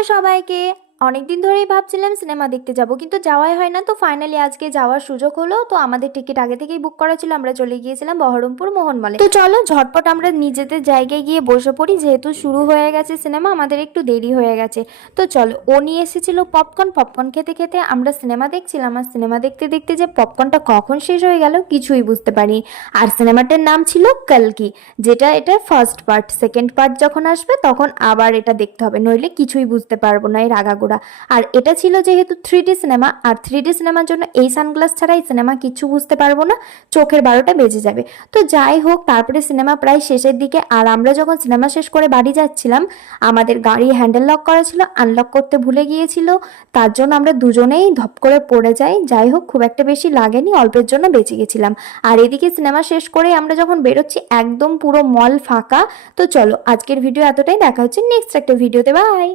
Hello সবাইকে। অনেকদিন ধরেই ভাবছিলাম সিনেমা দেখতে যাব, কিন্তু যাওয়াই হয় না। তো ফাইনালি আজকে যাওয়ার সুযোগ হলো। তো আমাদের টিকিট আগে থেকেই বুক করা ছিল, আমরা চলে গিয়েছিলাম বহরমপুর মোহনমলে। তো চলো ঝটপট আমরা নিজেদের জায়গায় গিয়ে বসে পড়ি, যেহেতু শুরু হয়ে গেছে সিনেমা, আমাদের একটু দেরি হয়ে গেছে। তো চলো, ও নিয়ে এসেছিল পপকর্ন। পপকর্ন খেতে খেতে আমরা সিনেমা দেখছিলাম, আর সিনেমা দেখতে দেখতে যে পপকর্নটা কখন শেষ হয়ে গেল কিছুই বুঝতে পারি। আর সিনেমাটার নাম ছিল কালকি, যেটা এটা ফার্স্ট পার্ট। সেকেন্ড পার্ট যখন আসবে তখন আবার এটা দেখতে হবে, নইলে কিছুই বুঝতে পারবো না এর আগাগোড়া। আর এটা ছিল যেহেতু 3D সিনেমা, আর 3D সিনেমার জন্য এই সানগ্লাস ছাড়া এই সিনেমা কিছু বুঝতে পারবো না, চোখের 12টা বেজে যাবে। তো যাই হোক, তারপরে সিনেমা প্রায় শেষের দিকে, আর আমরা যখন সিনেমা শেষ করে বাড়ি যাচ্ছিলাম, আমাদের গাড়ি হ্যান্ডেল লক করা ছিল, আনলক করতে ভুলে গিয়েছিল। তার জন্য আমরা দুজনেই ধপ করে পড়ে যাই। যাই হোক, খুব একটা বেশি লাগেনি, অল্পের জন্য বেঁচে গেছিলাম। আর এদিকে সিনেমা শেষ করে আমরা যখন বেরোচ্ছি, একদম পুরো মল ফাঁকা। তো চলো, আজকের ভিডিও এতটাই, দেখা হচ্ছে নেক্সট একটা ভিডিওতে। বাই।